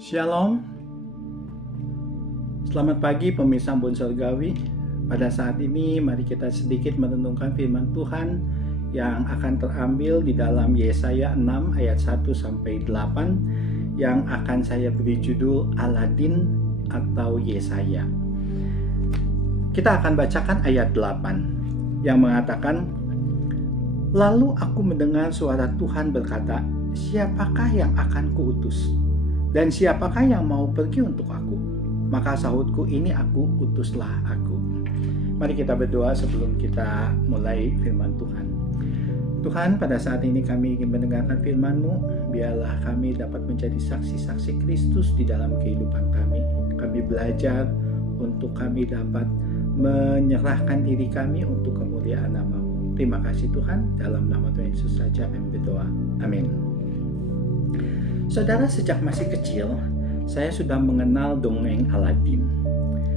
Shalom, selamat pagi pemirsa Embun Surgawi. Pada saat ini mari kita sedikit merenungkan firman Tuhan yang akan terambil di dalam Yesaya 6 ayat 1-8 yang akan saya beri judul Aladin atau Yesaya. Kita akan bacakan ayat 8 yang mengatakan, "Lalu aku mendengar suara Tuhan berkata, siapakah yang akan kuutus? Dan siapakah yang mau pergi untuk aku? Maka sahutku, ini aku, utuslah aku." Mari kita berdoa sebelum kita mulai firman Tuhan. Tuhan, pada saat ini kami ingin mendengarkan firman-Mu. Biarlah kami dapat menjadi saksi-saksi Kristus di dalam kehidupan kami. Kami belajar untuk kami dapat menyerahkan diri kami untuk kemuliaan nama-Mu. Terima kasih Tuhan, dalam nama Tuhan Yesus saja kami berdoa. Amin. Saudara, sejak masih kecil, saya sudah mengenal dongeng Aladin.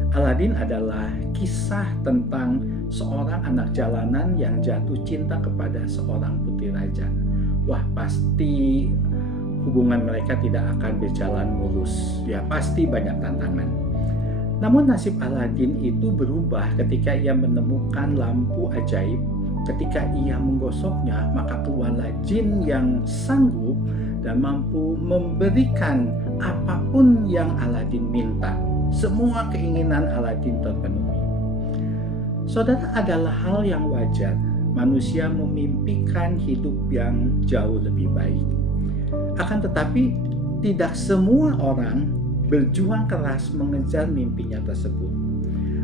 Aladin adalah kisah tentang seorang anak jalanan yang jatuh cinta kepada seorang putri raja. Wah, pasti hubungan mereka tidak akan berjalan mulus. Ya, pasti banyak tantangan. Namun nasib Aladin itu berubah ketika ia menemukan lampu ajaib. Ketika ia menggosoknya, maka keluarlah jin yang sanggup dan mampu memberikan apapun yang Aladin minta. Semua keinginan Aladin terpenuhi. Saudara, adalah hal yang wajar manusia memimpikan hidup yang jauh lebih baik. Akan tetapi, tidak semua orang berjuang keras mengejar mimpinya tersebut.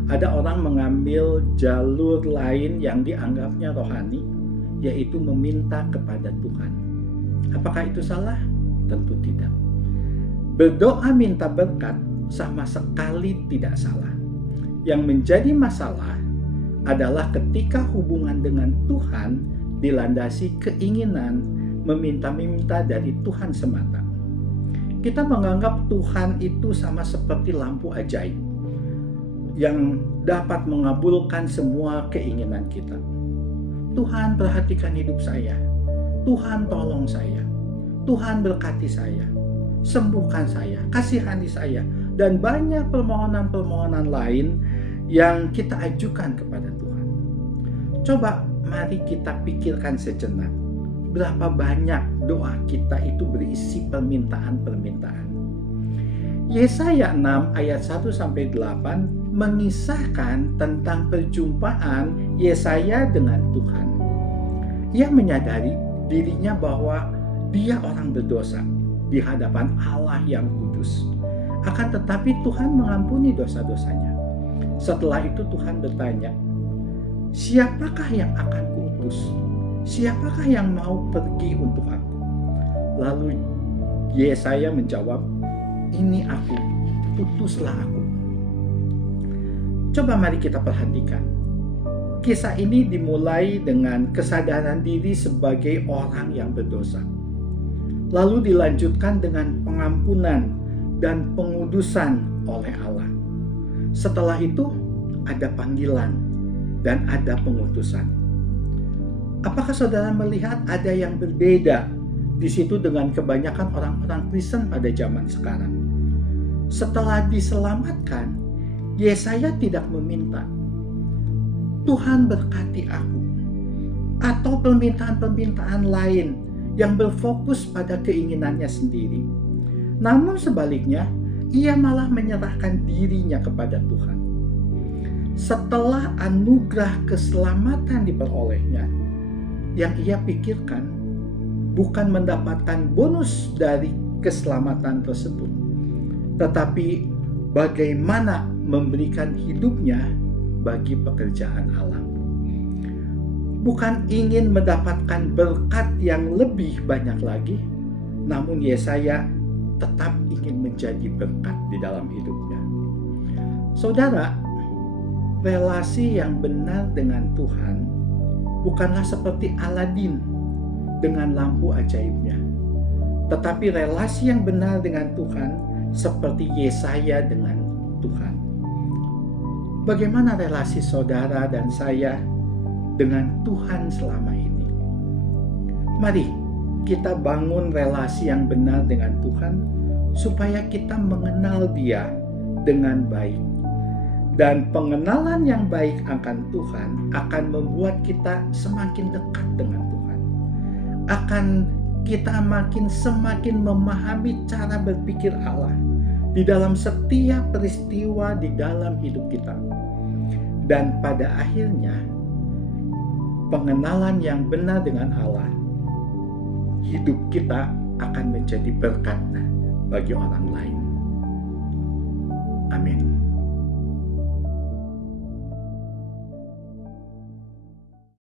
Ada orang mengambil jalur lain yang dianggapnya rohani, yaitu meminta kepada Tuhan. Apakah itu salah? Tentu tidak. Berdoa minta berkat sama sekali tidak salah. Yang menjadi masalah adalah ketika hubungan dengan Tuhan dilandasi keinginan meminta-minta dari Tuhan semata. Kita menganggap Tuhan itu sama seperti lampu ajaib yang dapat mengabulkan semua keinginan kita. Tuhan, perhatikan hidup saya. Tuhan, tolong saya. Tuhan, berkati saya. Sembuhkan saya. Kasihani saya. Dan banyak permohonan-permohonan lain yang kita ajukan kepada Tuhan. Coba mari kita pikirkan sejenak. Berapa banyak doa kita itu berisi permintaan-permintaan. Yesaya 6 ayat 1-8 mengisahkan tentang perjumpaan Yesaya dengan Tuhan. Ia menyadari dirinya bahwa dia orang berdosa di hadapan Allah yang kudus. Akan tetapi Tuhan mengampuni dosa-dosanya. Setelah itu Tuhan bertanya, siapakah yang akan kuutus? Siapakah yang mau pergi untuk aku? Lalu Yesaya menjawab, ini aku, utuslah aku. Coba mari kita perhatikan. Kisah ini dimulai dengan kesadaran diri sebagai orang yang berdosa. Lalu dilanjutkan dengan pengampunan dan pengudusan oleh Allah. Setelah itu ada panggilan dan ada pengutusan. Apakah saudara melihat ada yang berbeda di situ dengan kebanyakan orang-orang Kristen pada zaman sekarang? Setelah diselamatkan, Yesaya tidak meminta, Tuhan berkati aku, atau permintaan-permintaan lain yang berfokus pada keinginannya sendiri. Namun sebaliknya, ia malah menyerahkan dirinya kepada Tuhan. Setelah anugerah keselamatan diperolehnya, yang ia pikirkan bukan mendapatkan bonus dari keselamatan tersebut, tetapi bagaimana memberikan hidupnya bagi pekerjaan Allah. Bukan ingin mendapatkan berkat yang lebih banyak lagi, namun Yesaya tetap ingin menjadi berkat di dalam hidupnya. Saudara, relasi yang benar dengan Tuhan bukanlah seperti Aladin dengan lampu ajaibnya, tetapi relasi yang benar dengan Tuhan seperti Yesaya dengan Tuhan. Bagaimana relasi saudara dan saya dengan Tuhan selama ini? Mari kita bangun relasi yang benar dengan Tuhan supaya kita mengenal Dia dengan baik. Dan pengenalan yang baik akan Tuhan akan membuat kita semakin dekat dengan Tuhan. Akan kita semakin memahami cara berpikir Allah di dalam setiap peristiwa di dalam hidup kita. Dan pada akhirnya, pengenalan yang benar dengan Allah, hidup kita akan menjadi berkat bagi orang lain. Amin.